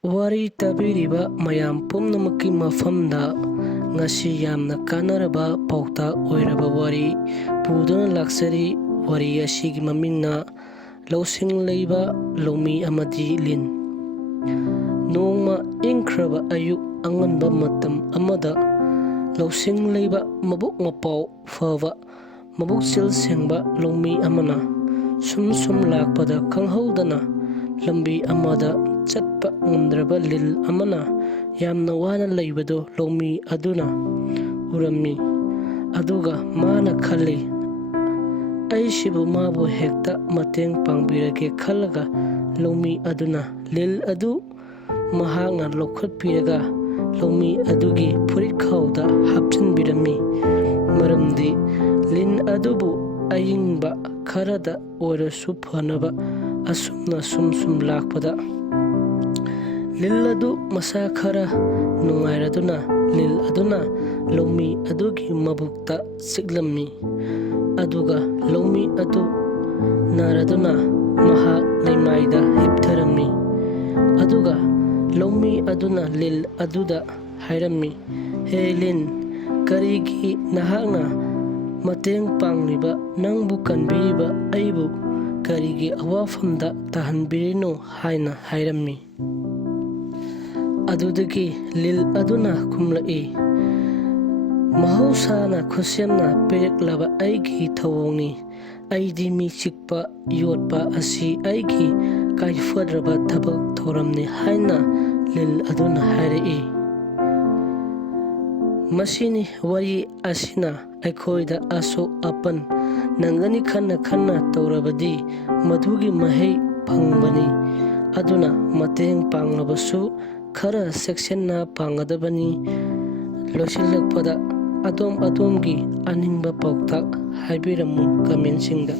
ꯋꯥꯔꯤ ꯇꯥꯕꯤꯔꯤꯕ ꯃꯌꯥꯝ ꯄꯨꯝꯅꯃꯛꯀꯤ ꯃꯐꯝꯗ ꯉꯁꯤ ꯌꯥꯝꯅ ꯀꯥꯟꯅꯔꯕ ꯄꯥꯎꯇꯥꯛ ꯑꯣꯏꯔꯕ ꯋꯥꯔꯤ ꯄꯨꯗꯨꯅ ꯂꯥꯛꯆꯔꯤ꯫ ꯋꯥꯔꯤ ꯑꯁꯤꯒꯤ ꯃꯃꯤꯡꯅ ꯂꯧꯁꯤꯡ ꯂꯩꯕ ꯂꯧꯃꯤ ꯑꯃꯗꯤ ꯂꯤꯟ꯫ ꯅꯣꯡꯃ ꯏꯪꯈ꯭ꯔꯕ ꯑꯌꯨꯛ ꯑꯉꯟꯕ ꯃꯇꯝ ꯑꯃꯗ ꯂꯧꯁꯤꯡ ꯂꯩꯕ ꯃꯕꯨꯛ ꯃꯄꯥꯎ ꯐꯕ ꯃꯕꯨꯛꯆꯦꯜ ꯁꯦꯡꯕ ꯂꯧꯃꯤ ꯑꯃꯅ ꯁꯨꯝ ꯂꯥꯛꯄꯗ ꯈꯪꯍꯧꯗꯅ ꯂꯝꯕꯤ ꯑꯃꯗ ꯆꯠꯄ ꯉꯝꯗ꯭ꯔꯕ ꯂꯤꯟ ꯑꯃꯅ ꯌꯥꯝꯅ ꯋꯥꯅ ꯂꯩꯕꯗꯨ ꯂꯧꯃꯤ ꯑꯗꯨꯅ ꯎꯔꯝꯃꯤ꯫ ꯑꯗꯨꯒ ꯃꯥꯅ ꯈꯜꯂꯤ, ꯑꯩꯁꯤꯕꯨ ꯃꯥꯕꯨ ꯍꯦꯛꯇ ꯃꯇꯦꯡ ꯄꯥꯡꯕꯤꯔꯒꯦ ꯈꯜꯂꯒ ꯂꯧꯃꯤ ꯑꯗꯨꯅ ꯂꯤꯟ ꯑꯗꯨ ꯃꯍꯥꯛꯅ ꯂꯧꯈꯠꯄꯤꯔꯒ ꯂꯧꯃꯤ ꯑꯗꯨꯒꯤ ꯐꯨꯔꯤꯠꯈꯥꯎꯗ ꯍꯥꯞꯆꯤꯟꯕꯤꯔꯝꯃꯤ꯫ ꯃꯔꯝꯗꯤ ꯂꯤꯟ ꯑꯗꯨꯕꯨ ꯑꯏꯪꯕ ꯈꯔꯗ ꯑꯣꯏꯔꯁꯨ ꯐꯅꯕ ꯑꯁꯨꯝꯅ ꯁꯨꯝ ꯂꯥꯛꯄꯗ ꯂꯤꯟ ꯑꯗꯨ ꯃꯁꯥ ꯈꯔ ꯅꯨꯡꯉꯥꯏꯔꯗꯨꯅ ꯂꯤꯟ ꯑꯗꯨꯅ ꯂꯧꯃꯤ ꯑꯗꯨꯒꯤ ꯃꯕꯨꯛꯇ ꯆꯤꯛꯂꯝꯃꯤ꯫ ꯑꯗꯨꯒ ꯂꯧꯃꯤ ꯑꯗꯨ ꯅꯥꯔꯗꯨꯅ ꯃꯍꯥꯛ ꯂꯩꯃꯥꯏꯗ ꯍꯤꯞꯊꯔꯝꯃꯤ꯫ ꯑꯗꯨꯒ ꯂꯧꯃꯤ ꯑꯗꯨꯅ ꯂꯤꯟ ꯑꯗꯨꯗ ꯍꯥꯏꯔꯝꯃꯤ, ꯍꯦ ꯂꯤꯟ, ꯀꯔꯤꯒꯤ ꯅꯍꯥꯛꯅ ꯃꯇꯦꯡ ꯄꯥꯡꯂꯤꯕ ꯅꯪꯕꯨ ꯀꯟꯕꯤꯔꯤꯕ ꯑꯩꯕꯨ ꯀꯔꯤꯒꯤ ꯑꯋꯥꯐꯝꯗ ꯇꯥꯍꯟꯕꯤꯔꯤꯅꯣ ꯍꯥꯏꯅ ꯍꯥꯏꯔꯝꯃꯤ꯫ ꯑꯗꯨꯗꯒꯤ ꯂꯤꯟ ꯑꯗꯨꯅ ꯈꯨꯝꯂꯛꯏ, ꯃꯍꯧꯁꯥꯅ ꯈꯨꯠꯁꯦꯝꯅ ꯄꯤꯔꯛꯂꯕ ꯑꯩꯒꯤ ꯊꯧꯑꯣꯡꯅꯤ꯫ ꯑꯩꯗꯤ ꯃꯤ ꯆꯤꯛꯄ ꯌꯣꯠꯄ ꯑꯁꯤ ꯑꯩꯒꯤ ꯀꯥꯏꯐꯗ꯭ꯔꯕ ꯊꯕꯛ ꯊꯧꯔꯝꯅꯤ ꯍꯥꯏꯅ ꯂꯤꯟ ꯑꯗꯨꯅ ꯍꯥꯏꯔꯛꯏ꯫ ꯃꯁꯤꯅꯤ ꯋꯥꯔꯤ ꯑꯁꯤꯅ ꯑꯩꯈꯣꯏꯗ ꯑꯁꯣꯛ ꯑꯄꯟ ꯅꯪꯒꯅꯤ ꯈꯟꯅ ꯇꯧꯔꯕꯗꯤ ꯃꯗꯨꯒꯤ ꯃꯍꯩ ꯐꯪꯕꯅꯤ꯫ ꯑꯗꯨꯅ ꯃꯇꯦꯡ ꯄꯥꯡꯂꯕꯁꯨ ꯈꯔ ꯆꯦꯛꯁꯤꯟꯅ ꯄꯥꯡꯒꯗꯕꯅꯤ꯫ ꯂꯣꯏꯁꯤꯜꯂꯛꯄꯗ ꯑꯗꯣꯝꯒꯤ ꯑꯅꯤꯡꯕ ꯄꯥꯎꯇꯥꯛ ꯍꯥꯏꯕꯤꯔꯝꯃꯨ ꯀꯃꯦꯟꯁꯤꯡꯗ꯫